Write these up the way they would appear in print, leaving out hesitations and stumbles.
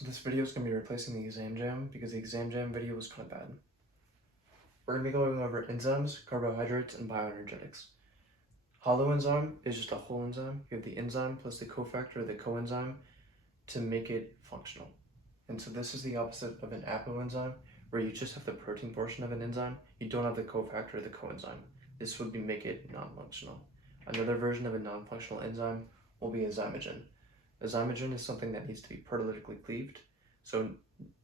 So this video is going to be replacing the exam jam because the exam jam video was kind of bad. We're going to be going over enzymes, carbohydrates, and bioenergetics. Hollow enzyme is just a whole enzyme. You have the enzyme plus the cofactor, the coenzyme, to make it functional. And so this is the opposite of an apoenzyme, where you just have the protein portion of an enzyme. You don't have the cofactor or the coenzyme. This would make it non-functional. Another version of a non-functional enzyme will be a zymogen. A zymogen is something that needs to be proteolytically cleaved. So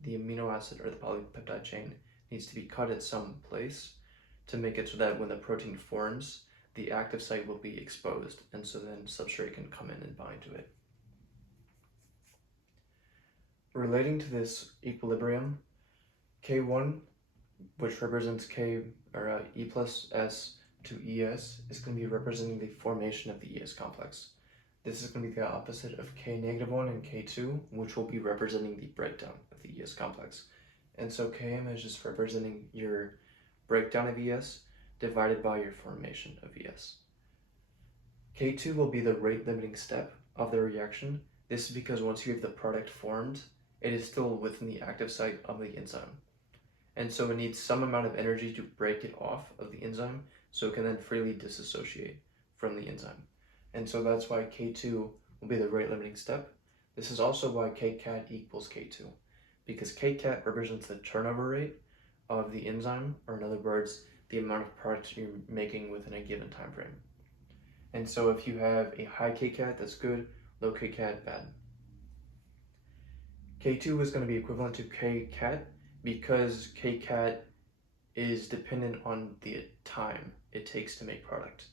the amino acid or the polypeptide chain needs to be cut at some place to make it so that when the protein forms, the active site will be exposed, and so then substrate can come in and bind to it. Relating to this equilibrium, K1, which represents K or E plus S to ES, is going to be representing the formation of the ES complex. This is going to be the opposite of K-1 and K2, which will be representing the breakdown of the ES complex. And so Km is just representing your breakdown of ES divided by your formation of ES. K2 will be the rate limiting step of the reaction. This is because once you have the product formed, it is still within the active site of the enzyme. And so it needs some amount of energy to break it off of the enzyme so it can then freely disassociate from the enzyme. And so that's why K2 will be the rate limiting step. This is also why Kcat equals K2, because Kcat represents the turnover rate of the enzyme, or in other words, the amount of product you're making within a given time frame. And so if you have a high Kcat, that's good, low Kcat, bad. K2 is going to be equivalent to Kcat because Kcat is dependent on the time it takes to make product.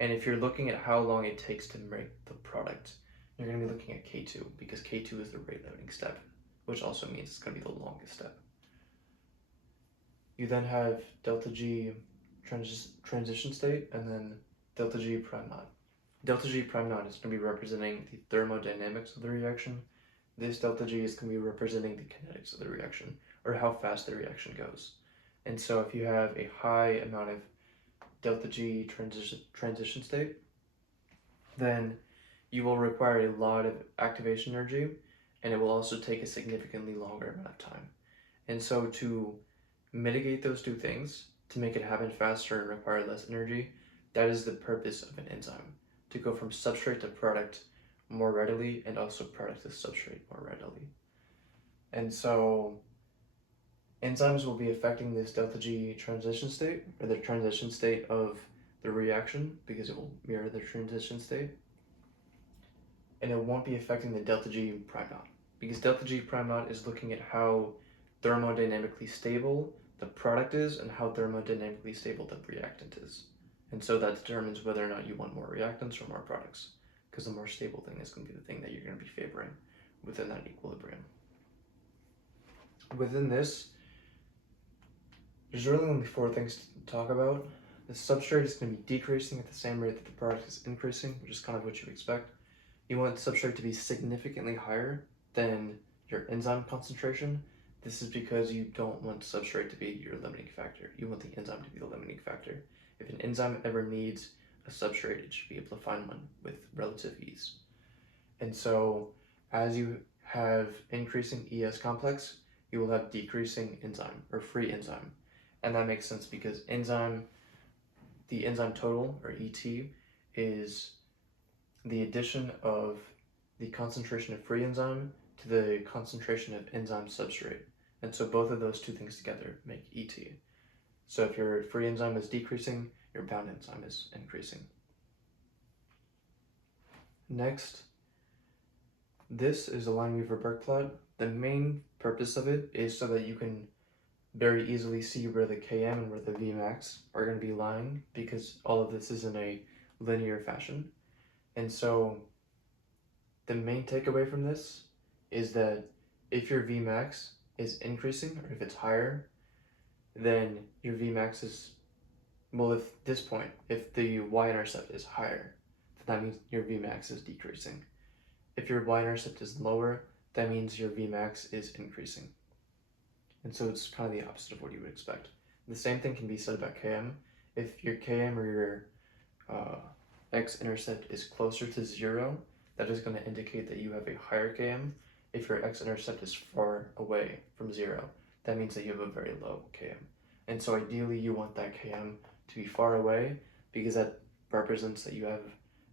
And if you're looking at how long it takes to make the product, you're going to be looking at K2 because K2 is the rate limiting step, which also means it's going to be the longest step. You then have delta G transition state and then delta G prime naught. Delta G prime naught is going to be representing the thermodynamics of the reaction. This delta G is going to be representing the kinetics of the reaction, or how fast the reaction goes. And so if you have a high amount of delta G transition state, then you will require a lot of activation energy, and it will also take a significantly longer amount of time. And so to mitigate those two things, to make it happen faster and require less energy, that is the purpose of an enzyme, to go from substrate to product more readily and also product to substrate more readily. And so enzymes will be affecting this delta G transition state, or the transition state of the reaction, because it will mirror the transition state. And it won't be affecting the delta G prime naught, because delta G prime naught is looking at how thermodynamically stable the product is and how thermodynamically stable the reactant is. And so that determines whether or not you want more reactants or more products, because the more stable thing is going to be the thing that you're going to be favoring within that equilibrium. Within this, there's really only four things to talk about. The substrate is going to be decreasing at the same rate that the product is increasing, which is kind of what you expect. You want the substrate to be significantly higher than your enzyme concentration. This is because you don't want substrate to be your limiting factor. You want the enzyme to be the limiting factor. If an enzyme ever needs a substrate, it should be able to find one with relative ease. And so as you have increasing ES complex, you will have decreasing enzyme or free enzyme. And that makes sense because the enzyme total, or ET, is the addition of the concentration of free enzyme to the concentration of enzyme substrate. And so both of those two things together make ET. So if your free enzyme is decreasing, your bound enzyme is increasing. Next, this is a Lineweaver-Burke plot. The main purpose of it is so that you can very easily see where the Km and where the Vmax are going to be lying, because all of this is in a linear fashion. And so the main takeaway from this is that if your Vmax is increasing, or if it's higher, then your Vmax is, well, if this point, if the y-intercept is higher, then that means your Vmax is decreasing. If your y-intercept is lower, that means your Vmax is increasing. And so it's kind of the opposite of what you would expect. The same thing can be said about Km. If your Km or your x-intercept is closer to 0, that is going to indicate that you have a higher Km. if your x-intercept is far away from 0, that means that you have a very low Km. And so ideally you want that Km to be far away because that represents that you have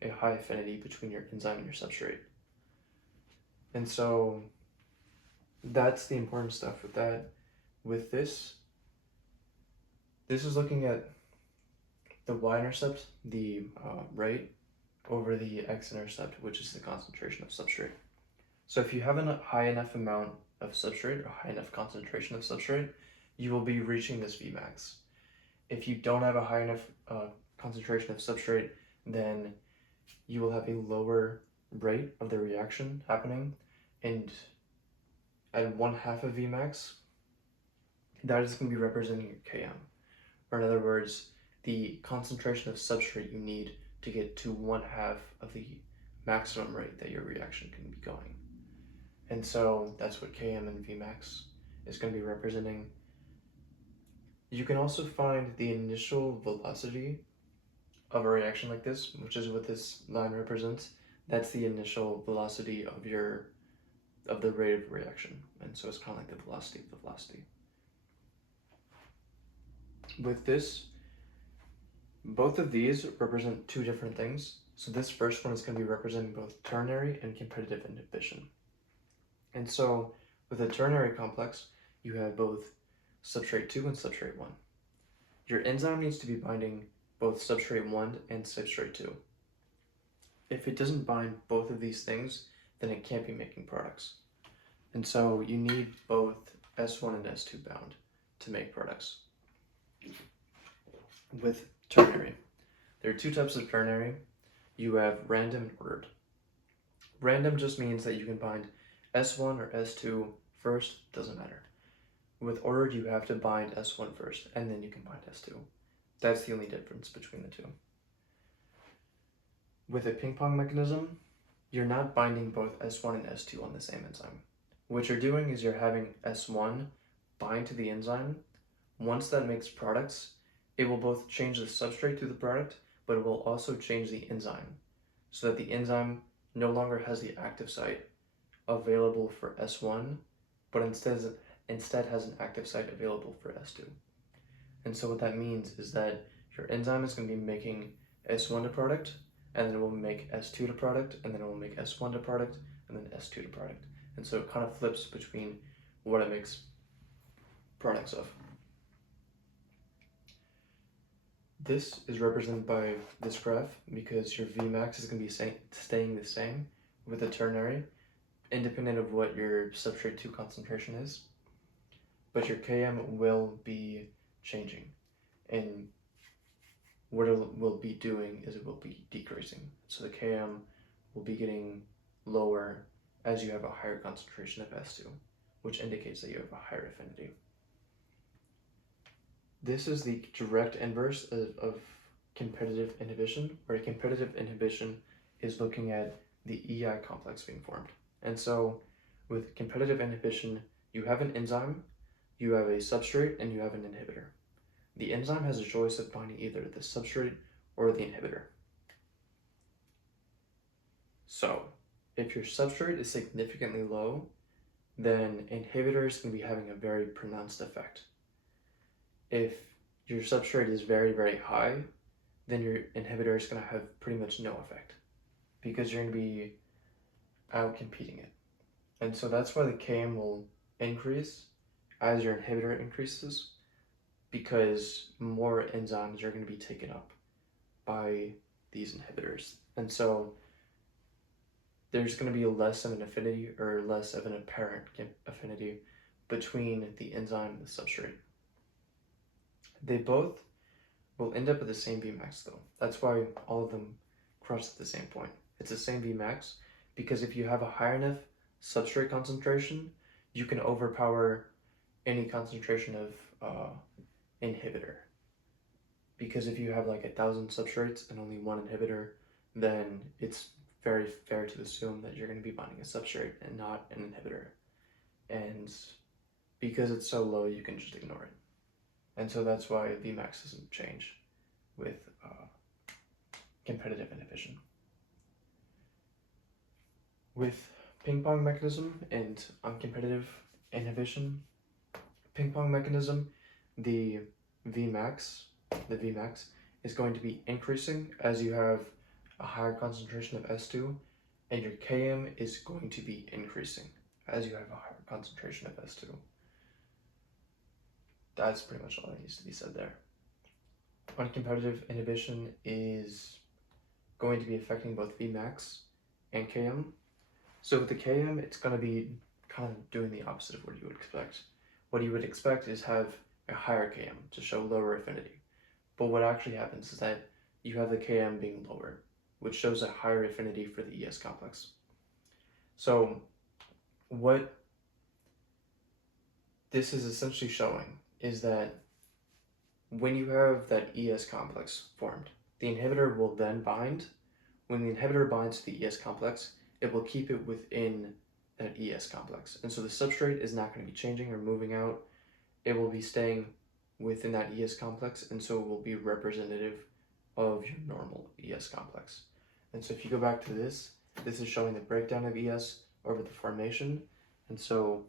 a high affinity between your enzyme and your substrate. And so that's the important stuff with that. With this is looking at the y-intercept, the rate, over the x-intercept, which is the concentration of substrate. So if you have a high enough amount of substrate or high enough concentration of substrate, you will be reaching this Vmax. If you don't have a high enough concentration of substrate, then you will have a lower rate of the reaction happening, and at 1/2 of Vmax, that is going to be representing your Km. Or in other words, the concentration of substrate you need to get to 1/2 of the maximum rate that your reaction can be going. And so that's what Km and Vmax is going to be representing. You can also find the initial velocity of a reaction like this, which is what this line represents. That's the initial velocity of the rate of reaction. And so it's kind of like the velocity of the velocity. With this, both of these represent two different things. So this first one is going to be representing both ternary and competitive inhibition. And so with a ternary complex, you have both substrate 2 and substrate 1. Your enzyme needs to be binding both substrate 1 and substrate 2. If it doesn't bind both of these things, then it can't be making products. And so you need both S1 and S2 bound to make products. With ternary, there are two types of ternary. You have random and ordered. Random just means that you can bind S1 or S2 first, doesn't matter. With ordered, you have to bind S1 first, and then you can bind S2. That's the only difference between the two. With a ping pong mechanism, you're not binding both S1 and S2 on the same enzyme. What you're doing is you're having S1 bind to the enzyme. Once that makes products, it will both change the substrate to the product, but it will also change the enzyme, so that the enzyme no longer has the active site available for S1, but instead has an active site available for S2. And so what that means is that your enzyme is going to be making S1 to product, and then it will make S2 to product, and then it will make S1 to product, and then S2 to product. And so it kind of flips between what it makes products of. This is represented by this graph because your Vmax is going to be staying the same with a ternary, independent of what your substrate 2 concentration is, but your Km will be changing, and what it will be doing is it will be decreasing. So the Km will be getting lower as you have a higher concentration of S2, which indicates that you have a higher affinity. This is the direct inverse of competitive inhibition, where competitive inhibition is looking at the EI complex being formed. And so with competitive inhibition, you have an enzyme, you have a substrate, and you have an inhibitor. The enzyme has a choice of binding either the substrate or the inhibitor. So if your substrate is significantly low, then inhibitors can be having a very pronounced effect. If your substrate is very, very high, then your inhibitor is going to have pretty much no effect because you're going to be out competing it. And so that's why the Km will increase as your inhibitor increases, because more enzymes are going to be taken up by these inhibitors. And so there's going to be less of an affinity, or less of an apparent affinity, between the enzyme and the substrate. They both will end up at the same Vmax though. That's why all of them cross at the same point. It's the same Vmax because if you have a high enough substrate concentration, you can overpower any concentration of inhibitor. Because if you have like 1,000 substrates and only one inhibitor, then it's very fair to assume that you're going to be binding a substrate and not an inhibitor. And because it's so low, you can just ignore it. And so that's why Vmax doesn't change with competitive inhibition. With ping pong mechanism and uncompetitive inhibition. Ping pong mechanism, the Vmax, the Vmax is going to be increasing as you have a higher concentration of S2, and your Km is going to be increasing as you have a higher concentration of S2. That's pretty much all that needs to be said there. Uncompetitive inhibition is going to be affecting both Vmax and Km. So with the Km, it's going to be kind of doing the opposite of what you would expect. What you would expect is have a higher Km to show lower affinity. But what actually happens is that you have the Km being lower, which shows a higher affinity for the ES complex. So what this is essentially showing is that when you have that ES complex formed, the inhibitor will then bind. When the inhibitor binds to the ES complex, it will keep it within that ES complex. And so the substrate is not going to be changing or moving out. It will be staying within that ES complex, and so it will be representative of your normal ES complex. And so if you go back to this is showing the breakdown of ES over the formation, and so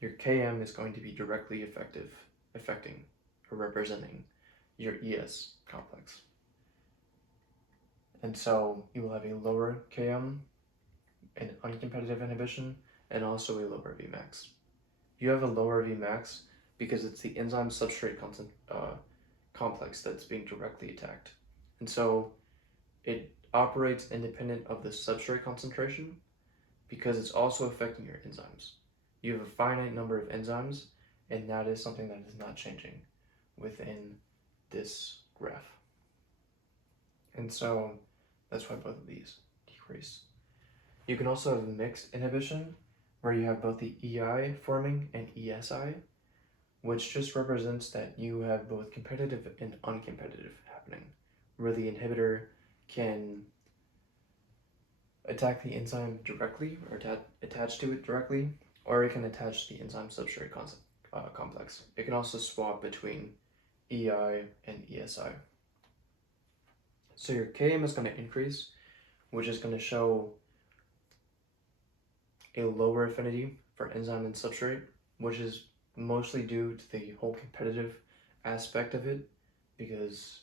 your Km is going to be directly affecting or representing your ES complex. And so you will have a lower Km in uncompetitive inhibition and also a lower Vmax. You have a lower Vmax because it's the enzyme substrate complex that's being directly attacked. And so it operates independent of the substrate concentration because it's also affecting your enzymes. You have a finite number of enzymes, and that is something that is not changing within this graph. And so that's why both of these decrease. You can also have mixed inhibition, where you have both the EI forming and ESI, which just represents that you have both competitive and uncompetitive happening, where the inhibitor can attack the enzyme directly or attach to it directly, or it can attach the enzyme substrate complex. It can also swap between EI and ESI. So your Km is going to increase, which is going to show a lower affinity for enzyme and substrate, which is mostly due to the whole competitive aspect of it, because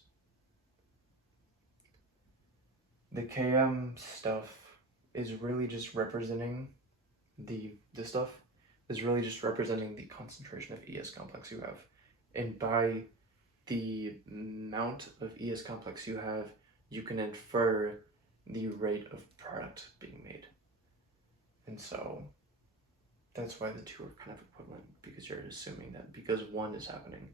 the Km stuff is really just representing the concentration of ES complex you have. And by the amount of ES complex you have, you can infer the rate of product being made. And so that's why the two are kind of equivalent, because you're assuming that because one is happening,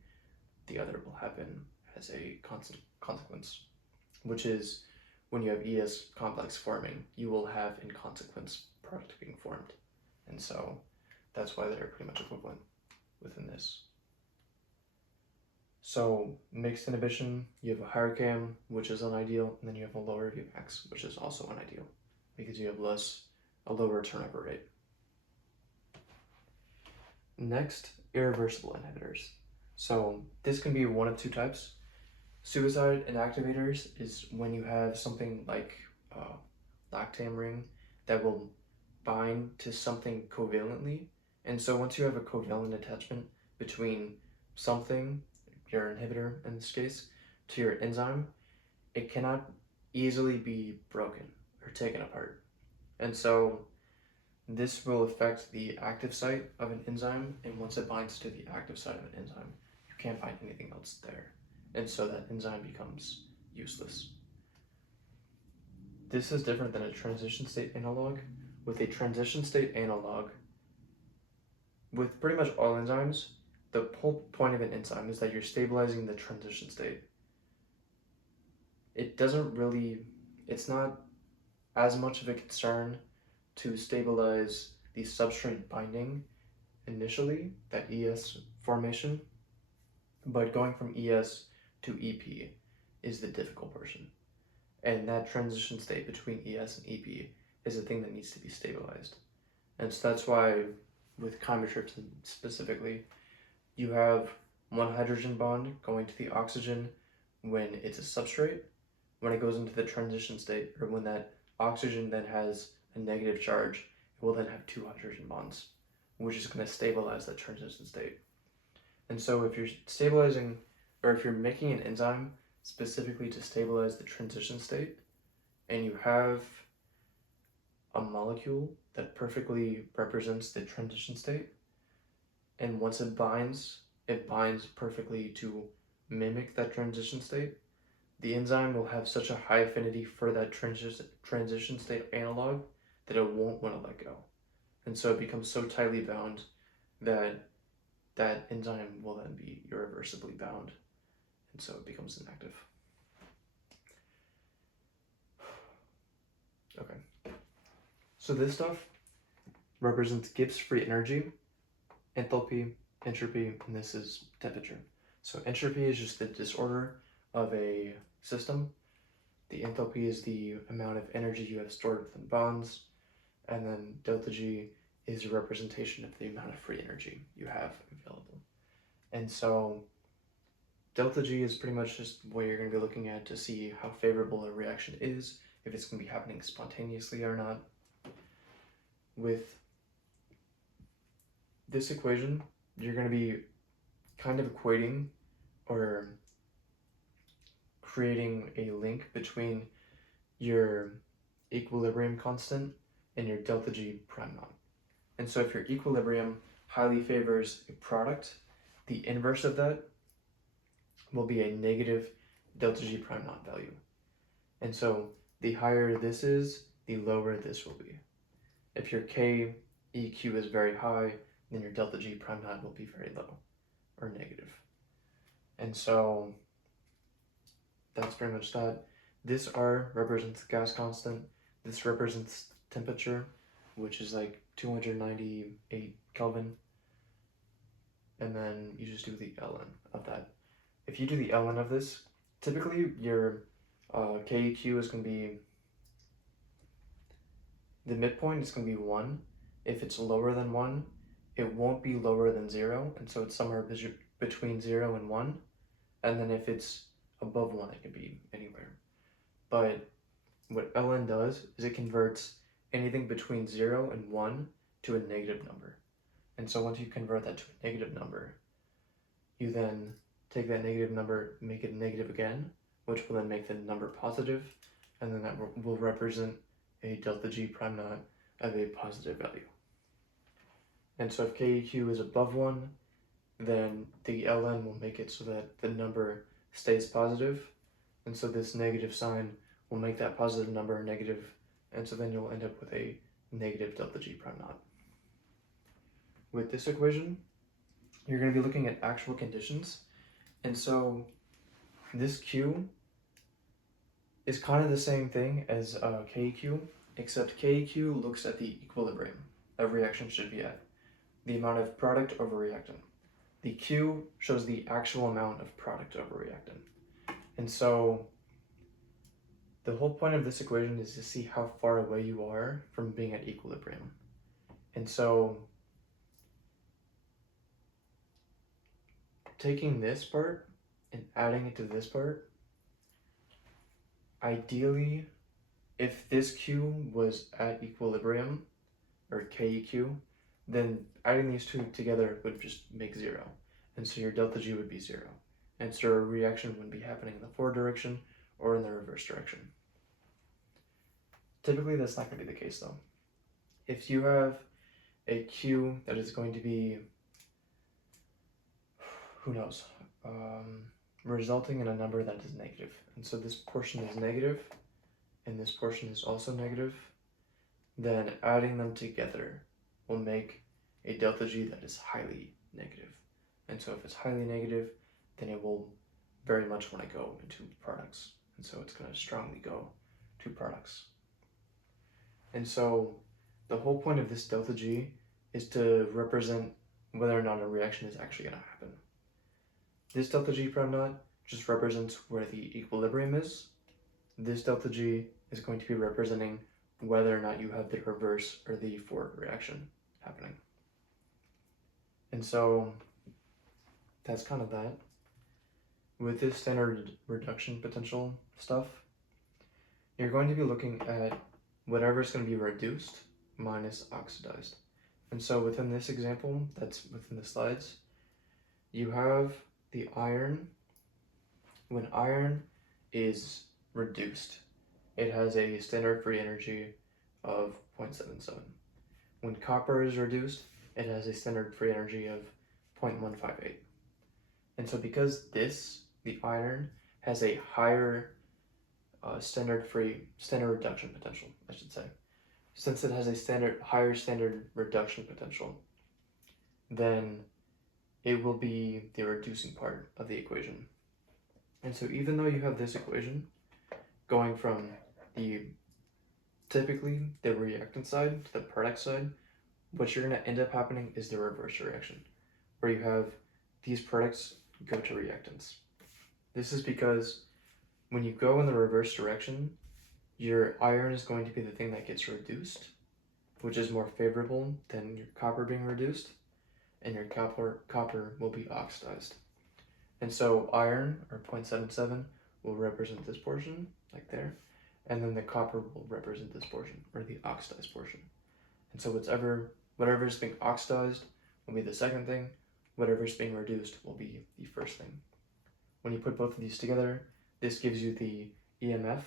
the other will happen as a constant consequence, which is when you have ES complex forming, you will have in consequence product being formed. And so that's why they're pretty much equivalent within this. So mixed inhibition, you have a higher Km, which is unideal, and then you have a lower Vmax, which is also unideal, because you have a lower turnover rate. Next, irreversible inhibitors. So this can be one of two types. Suicide inactivators is when you have something like lactam ring that will bind to something covalently. And so once you have a covalent attachment between something, your inhibitor in this case, to your enzyme, it cannot easily be broken or taken apart. And so this will affect the active site of an enzyme, and once it binds to the active site of an enzyme, you can't find anything else there. And so that enzyme becomes useless. This is different than a transition state analog. With a transition state analog, with pretty much all enzymes, the whole point of an enzyme is that you're stabilizing the transition state. It's not as much of a concern to stabilize the substrate binding initially, that ES formation, but going from ES to EP is the difficult portion. And that transition state between ES and EP is the thing that needs to be stabilized. And so that's why with chymotrypsin specifically, you have one hydrogen bond going to the oxygen when it's a substrate. When it goes into the transition state, or when that oxygen then has a negative charge, it will then have 2 hydrogen bonds, which is going to stabilize that transition state. And so if you're stabilizing, or if you're making an enzyme specifically to stabilize the transition state, and you have a molecule that perfectly represents the transition state, and once it binds perfectly to mimic that transition state, the enzyme will have such a high affinity for that transition state analog that it won't want to let go. And so it becomes so tightly bound that that enzyme will then be irreversibly bound, and so it becomes inactive. Okay. So this stuff represents Gibbs free energy, enthalpy, entropy, and this is temperature. So entropy is just the disorder of a system. The enthalpy is the amount of energy you have stored within bonds, and then delta G is a representation of the amount of free energy you have available. And so delta G is pretty much just what you're going to be looking at to see how favorable a reaction is, if it's going to be happening spontaneously or not. With this equation, you're going to be kind of equating or creating a link between your equilibrium constant and your delta G prime naught. And so if your equilibrium highly favors a product, the inverse of that will be a negative delta G prime naught value. And so the higher this is, the lower this will be. If your KEQ is very high, then your delta G prime naught will be very low or negative. And so that's pretty much that. This R represents the gas constant. This represents temperature, which is like 298 Kelvin. And then you just do the ln of that. If you do the ln of this, typically your KEQ is going to be, the midpoint is going to be 1. If it's lower than 1, it won't be lower than 0, and so it's somewhere between 0 and 1. And then if it's above 1, it can be anywhere. But what ln does is it converts anything between 0 and 1 to a negative number. And so once you convert that to a negative number, you then take that negative number, make it negative again, which will then make the number positive, and then that will represent a delta G prime naught of a positive value. And so if KEQ is above 1, then the ln will make it so that the number stays positive, and so this negative sign will make that positive number negative, and so then you'll end up with a negative delta G prime naught. With this equation, you're going to be looking at actual conditions, and so this Q is kind of the same thing as KEQ, except KEQ looks at the equilibrium a reaction should be at, the amount of product over reactant. The Q shows the actual amount of product over reactant. And so the whole point of this equation is to see how far away you are from being at equilibrium. And so taking this part and adding it to this part, ideally, if this Q was at equilibrium, or KEQ, then adding these two together would just make 0. And so your delta G would be 0. And so a reaction wouldn't be happening in the forward direction or in the reverse direction. Typically, that's not going to be the case though. If you have a Q that is going to be, who knows, resulting in a number that is negative. And so this portion is negative, and this portion is also negative, then adding them together will make a delta G that is highly negative. And so if it's highly negative, then it will very much want to go into products. And so it's going to strongly go to products. And so the whole point of this delta G is to represent whether or not a reaction is actually going to happen. This delta G prime naught just represents where the equilibrium is. This delta G is going to be representing whether or not you have the reverse or the forward reaction happening. And so that's kind of that. With this standard reduction potential stuff, you're going to be looking at whatever is going to be reduced minus oxidized. And so within this example, that's within the slides, you have the iron. When iron is reduced, it has a standard free energy of 0.77. When copper is reduced, it has a standard free energy of 0.158. And so because the iron, has a higher standard reduction potential, I should say. Since it has a higher standard reduction potential, then it will be the reducing part of the equation. And so even though you have this equation going from typically the reactant side to the product side, what you're going to end up happening is the reverse reaction, where you have these products go to reactants. This is because when you go in the reverse direction, your iron is going to be the thing that gets reduced, which is more favorable than your copper being reduced, and your copper will be oxidized. And so iron, or 0.77, will represent this portion, like there, and then the copper will represent this portion, or the oxidized portion. And so whatever is being oxidized will be the second thing, whatever is being reduced will be the first thing. When you put both of these together, this gives you the EMF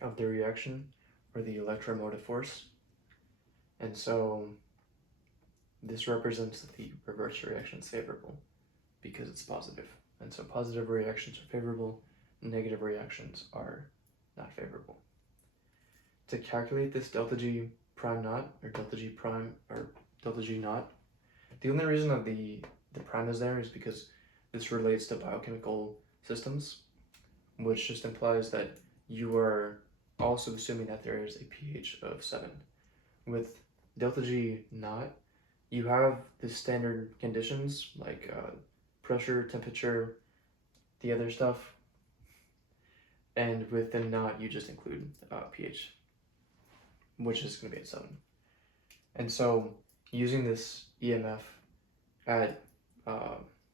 of the reaction, or the electromotive force. And so this represents that the reverse reaction is favorable because it's positive. And so positive reactions are favorable, negative reactions are not favorable. To calculate this delta G prime naught, or delta G prime, or delta G naught, the only reason that the prime is there is because this relates to biochemical systems, which just implies that you are also assuming that there is a pH of 7. With delta G naught, you have the standard conditions like pressure, temperature, the other stuff, and with the naught, you just include pH, which is going to be at 7. And so using this EMF at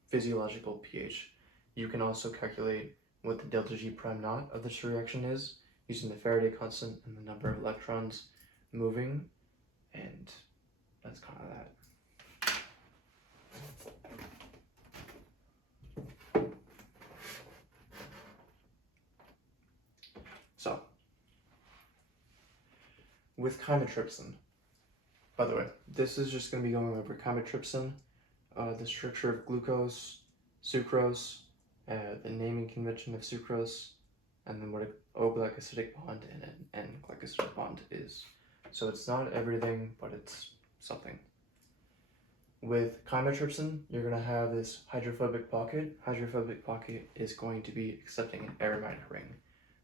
physiological pH, you can also calculate what the delta G prime naught of this reaction is using the Faraday constant and the number of electrons moving, and that's kind of that. So, with chymotrypsin, by the way, this is just going to be going over chymotrypsin, the structure of glucose, sucrose, the naming convention of sucrose, and then what an O-glycosidic bond and an N-glycosidic bond is. So it's not everything, but it's something. With chymotrypsin, you're going to have this hydrophobic pocket. Hydrophobic pocket is going to be accepting an aromatic ring.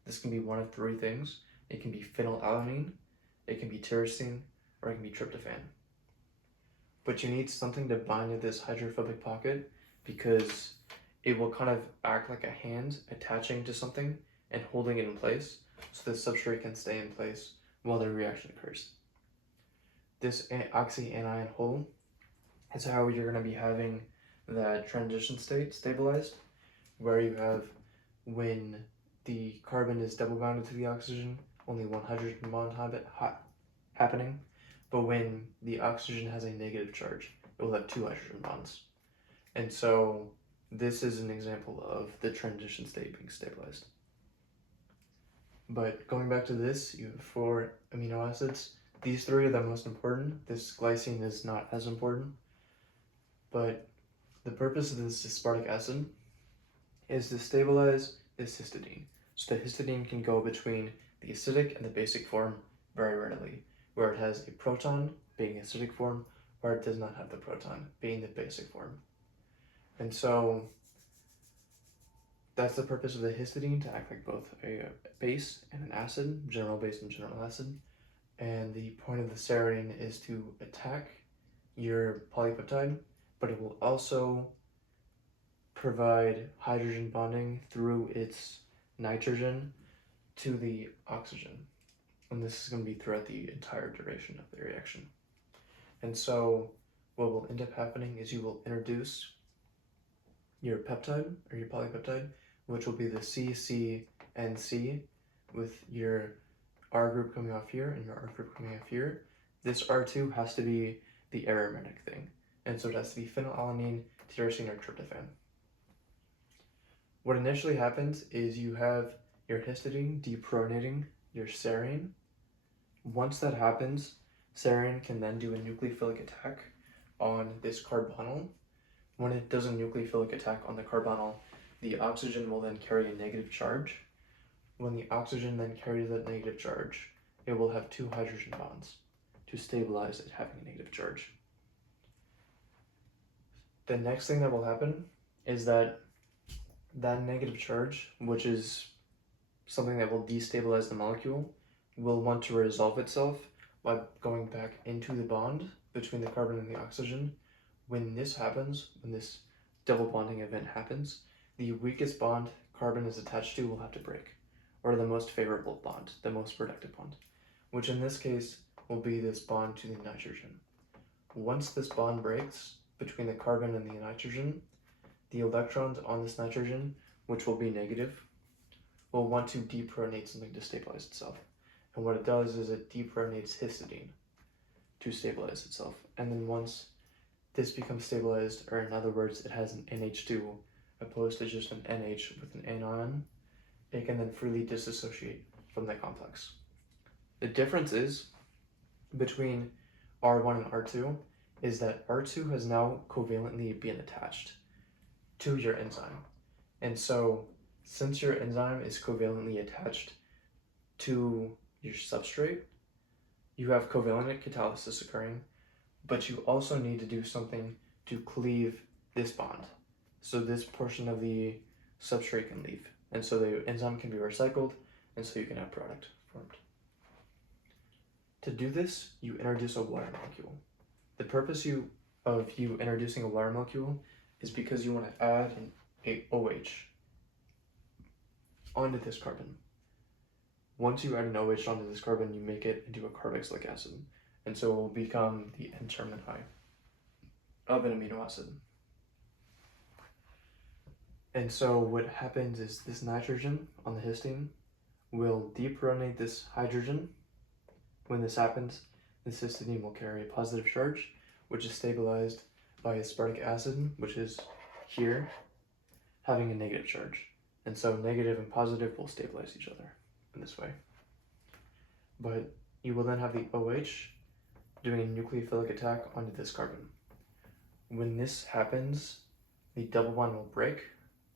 This can be one of three things. It can be phenylalanine, it can be tyrosine, or it can be tryptophan. But you need something to bind to this hydrophobic pocket because it will kind of act like a hand attaching to something and holding it in place so the substrate can stay in place while the reaction occurs. This oxyanion hole is how you're going to be having that transition state stabilized, where you have when the carbon is double bonded to the oxygen, only one hydrogen bond happening, but when the oxygen has a negative charge, it will have two hydrogen bonds. And so this is an example of the transition state being stabilized. But going back to this, you have 4 amino acids. These 3 are the most important. This glycine is not as important. But the purpose of this aspartic acid is to stabilize this histidine. So the histidine can go between the acidic and the basic form very readily, where it has a proton being acidic form, where it does not have the proton being the basic form. And so that's the purpose of the histidine, to act like both a base and an acid, general base and general acid. And the point of the serine is to attack your polypeptide, but it will also provide hydrogen bonding through its nitrogen to the oxygen. And this is going to be throughout the entire duration of the reaction. And so what will end up happening is you will introduce your peptide, or your polypeptide, which will be the CCNC with your R group coming off here and your R group coming off here, this R2 has to be the aromatic thing. And so it has to be phenylalanine, tyrosine, or tryptophan. What initially happens is you have your histidine deprotonating your serine. Once that happens, serine can then do a nucleophilic attack on this carbonyl. When it does a nucleophilic attack on the carbonyl, the oxygen will then carry a negative charge. When the oxygen then carries that negative charge, it will have two hydrogen bonds to stabilize it having a negative charge. The next thing that will happen is that negative charge, which is something that will destabilize the molecule, will want to resolve itself by going back into the bond between the carbon and the oxygen. When this happens, when this double bonding event happens, the weakest bond carbon is attached to will have to break, or the most favorable bond, the most productive bond, which in this case will be this bond to the nitrogen. Once this bond breaks between the carbon and the nitrogen, the electrons on this nitrogen, which will be negative, will want to deprotonate something to stabilize itself. And what it does is it deprotonates histidine to stabilize itself. And then once this becomes stabilized, or in other words, it has an NH2 opposed to just an NH with an anion, it can then freely disassociate from the complex. The difference is between R1 and R2 is that R2 has now covalently been attached to your enzyme. And so since your enzyme is covalently attached to your substrate, you have covalent catalysis occurring, but you also need to do something to cleave this bond. So this portion of the substrate can leave. And so the enzyme can be recycled, and so you can have product formed. To do this, you introduce a water molecule. The purpose of you introducing a water molecule is because you want to add a OH onto this carbon. Once you add an OH onto this carbon, you make it into a carboxylic acid, and so it will become the N-terminus of an amino acid. And so what happens is this nitrogen on the histine will deprotonate this hydrogen. When this happens, this histidine will carry a positive charge, which is stabilized by aspartic acid, which is here, having a negative charge. And so negative and positive will stabilize each other in this way. But you will then have the OH doing a nucleophilic attack onto this carbon. When this happens, the double bond will break.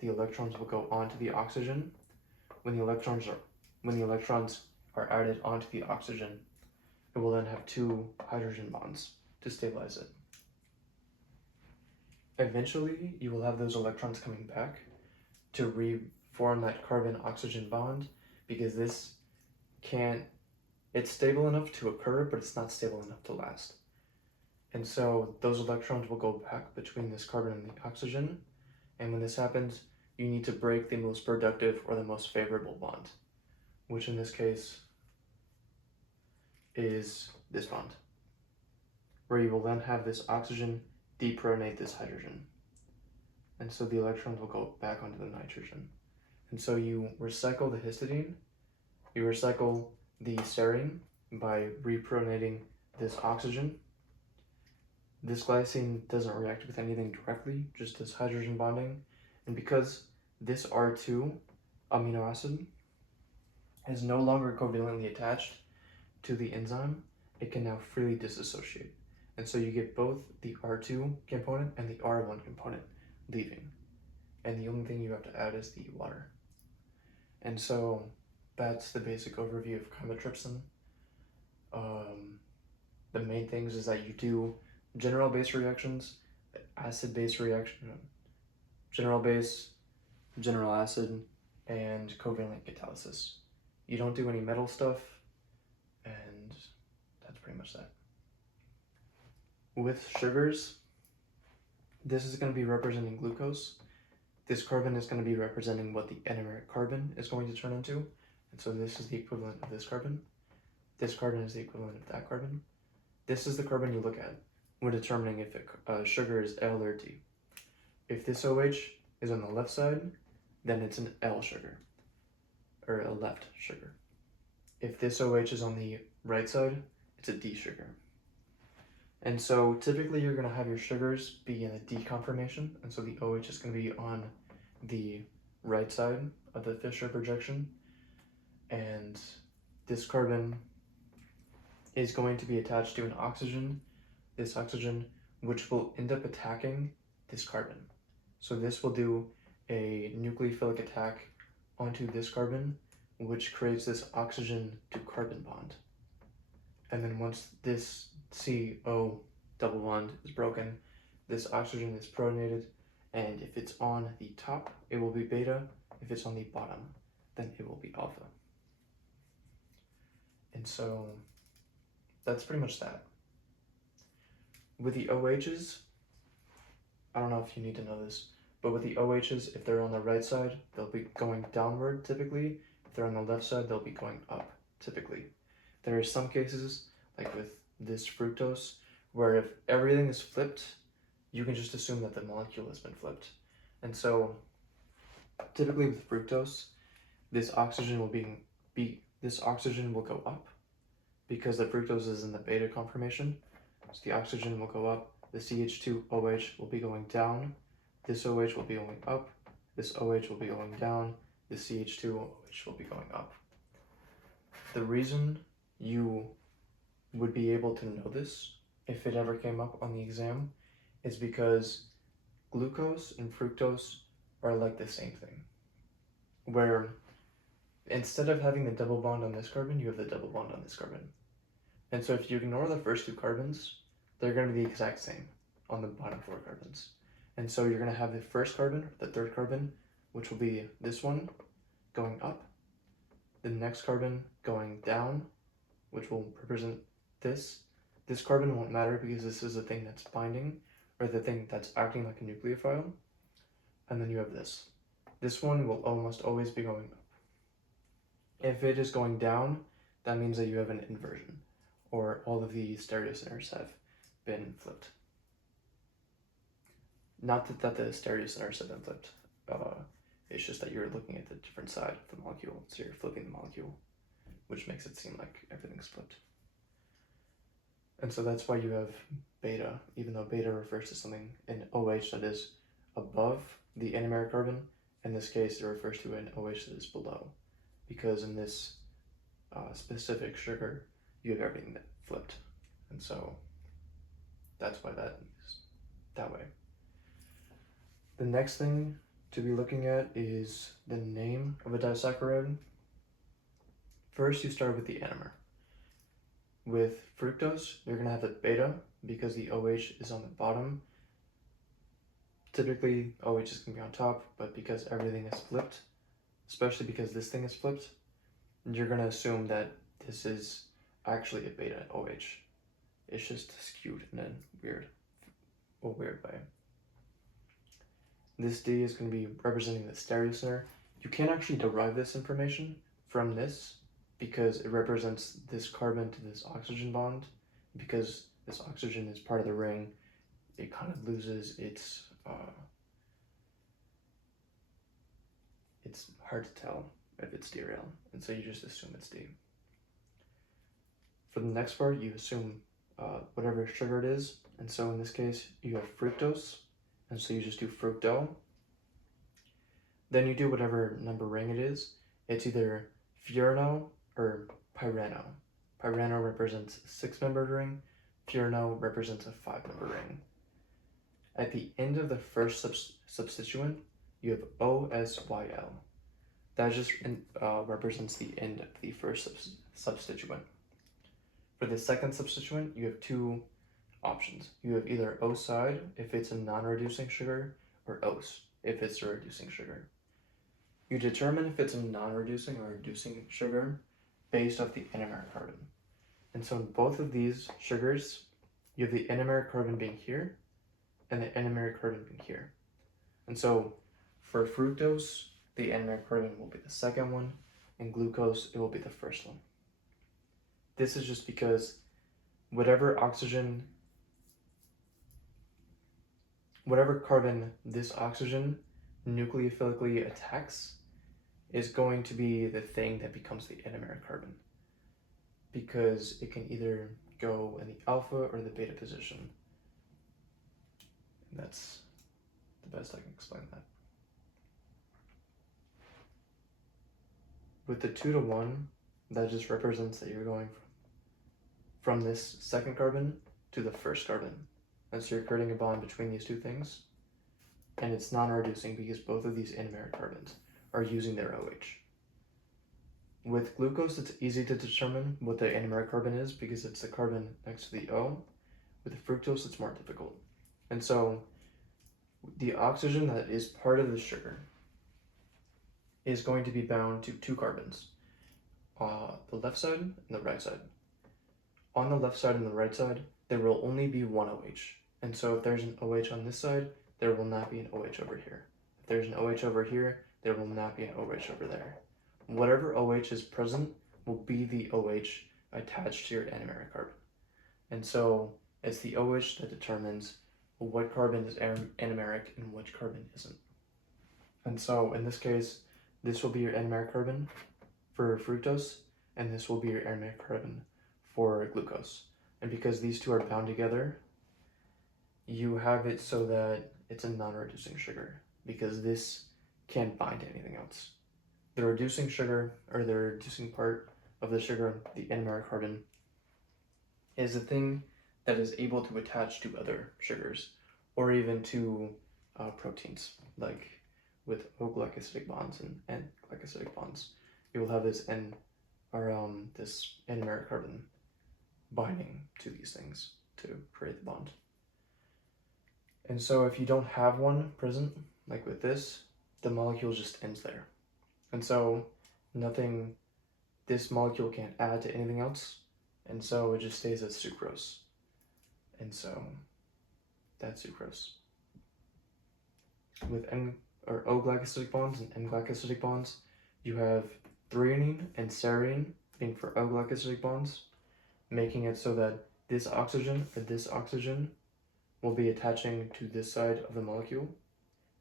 The electrons will go onto the oxygen. When the electrons are added onto the oxygen, it will then have two hydrogen bonds to stabilize it. Eventually, you will have those electrons coming back to reform that carbon-oxygen bond, because it's stable enough to occur, but it's not stable enough to last. And so those electrons will go back between this carbon and the oxygen, and when this happens, you need to break the most productive or the most favorable bond, which in this case is this bond, where you will then have this oxygen deprotonate this hydrogen. And so the electrons will go back onto the nitrogen. And so you recycle the histidine, you recycle the serine by reprotonating this oxygen. This glycine doesn't react with anything directly, just this hydrogen bonding. And because this R2 amino acid is no longer covalently attached to the enzyme, it can now freely disassociate. And so you get both the R2 component and the R1 component leaving. And the only thing you have to add is the water. And so that's the basic overview of chymotrypsin. The main things is that you do general base reactions, acid-base reaction, general base, general acid, and covalent catalysis. You don't do any metal stuff, and that's pretty much that. With sugars, this is going to be representing glucose. This carbon is going to be representing what the anomeric carbon is going to turn into. And so this is the equivalent of this carbon. This carbon is the equivalent of that carbon. This is the carbon you look at when determining if a sugar is L or D. If this OH is on the left side, then it's an L sugar, or a left sugar. if this OH is on the right side, it's a D sugar. And so typically you're going to have your sugars be in a D conformation, and so the OH is going to be on the right side of the Fisher projection, and this carbon is going to be attached to an oxygen, this oxygen, which will end up attacking this carbon. So this will do a nucleophilic attack onto this carbon, which creates this oxygen to carbon bond. And then once this CO double bond is broken, this oxygen is protonated, and if it's on the top, it will be beta. If it's on the bottom, then it will be alpha. And so that's pretty much that. With the OHs, I don't know if you need to know this, but with the OHs, if they're on the right side, they'll be going downward typically. If they're on the left side, they'll be going up typically. There are some cases, like with this fructose, where if everything is flipped, you can just assume that the molecule has been flipped. And so typically with fructose, this oxygen will go up because the fructose is in the beta conformation. So the oxygen will go up, the CH2OH will be going down, this OH will be going up, this OH will be going down, the CH2OH will be going up. The reason you would be able to know this, if it ever came up on the exam, is because glucose and fructose are like the same thing, where instead of having the double bond on this carbon, you have the double bond on this carbon. And so if you ignore the first two carbons, they're going to be the exact same on the bottom four carbons. And so you're going to have the first carbon, the third carbon, which will be this one going up, the next carbon going down, which will represent this. This carbon won't matter because this is the thing that's binding, or the thing that's acting like a nucleophile. And then you have this. This one will almost always be going up. If it is going down, that means that you have an inversion, or all of the stereocenters have been flipped. Not that the stereocenters have been flipped, it's just that you're looking at the different side of the molecule, so you're flipping the molecule, which makes it seem like everything's flipped. And so that's why you have beta, even though beta refers to something in OH that is above the anomeric carbon. In this case, it refers to an OH that is below, because in this specific sugar, you have everything that flipped. And so that's why that is that way. The next thing to be looking at is the name of a disaccharide. First, you start with the anomer. With fructose, you're going to have the beta because the OH is on the bottom. Typically, OH is going to be on top, but because everything is flipped, especially because this thing is flipped, you're going to assume that this is actually a beta OH. It's just skewed in a weird way. This D is going to be representing the stereocenter. You can't actually derive this information from this because it represents this carbon to this oxygen bond. Because this oxygen is part of the ring, it kind of loses its, it's hard to tell if it's D or L, and so you just assume it's D. For the next part, you assume whatever sugar it is, and so in this case, you have fructose, and so you just do fructo. Then you do whatever number ring it is. It's either furano or pyrano. Pyrano represents a 6-membered ring, furano represents a 5-membered ring. At the end of the first substituent, you have OSYL. That just represents the end of the first substituent. For the second substituent, you have two options. You have either O side if it's a non-reducing sugar, or OS if it's a reducing sugar. You determine if it's a non-reducing or reducing sugar based off the anomeric carbon. And so in both of these sugars, you have the anomeric carbon being here and the anomeric carbon being here. And so for fructose, the anomeric carbon will be the second one, and glucose, it will be the first one. This is just because whatever carbon this oxygen nucleophilically attacks is going to be the thing that becomes the anomeric carbon. because it can either go in the alpha or the beta position. And that's the best I can explain that. With the 2 to 1, that just represents that you're going from this second carbon to the first carbon. And so you're creating a bond between these two things. And it's non-reducing because both of these anomeric carbons are using their OH. With glucose, it's easy to determine what the anomeric carbon is because it's the carbon next to the O. With fructose, it's more difficult. And so the oxygen that is part of the sugar is going to be bound to 2 carbons, the left side and the right side. On the left side and the right side, there will only be one OH. And so if there's an OH on this side, there will not be an OH over here. If there's an OH over here, there will not be an OH over there. Whatever OH is present will be the OH attached to your anomeric carbon. And so it's the OH that determines what carbon is anomeric and which carbon isn't. And so in this case, this will be your anomeric carbon for fructose, and this will be your anomeric carbon for glucose. And because these two are bound together, you have it so that it's a non-reducing sugar, because this can't bind to anything else. The reducing sugar, or the reducing part of the sugar, the anomeric carbon, is a thing that is able to attach to other sugars, or even to proteins, like with O-glycosidic bonds and N-glycosidic bonds. You will have this this anomeric carbon binding to these things to create the bond. And so if you don't have one present, like with this, the molecule just ends there. And so this molecule can't add to anything else, and so it just stays as sucrose. And so that's sucrose. With O-glycosidic bonds and N-glycosidic bonds, you have threonine and serine being for O-glycosidic bonds, making it so that this oxygen will be attaching to this side of the molecule,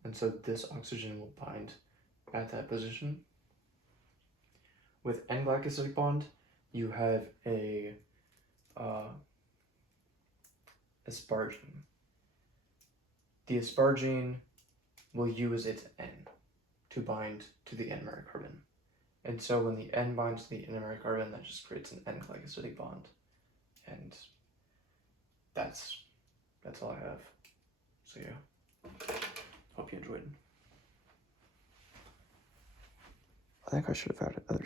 and so this oxygen will bind at that position. With N-glycosidic bond, you have a asparagine. The asparagine will use its N to bind to the anomeric carbon. And so when the N binds to the anomeric carbon, that just creates an N-glycosidic bond. And that's all I have. So yeah, hope you enjoyed. I think I should have added other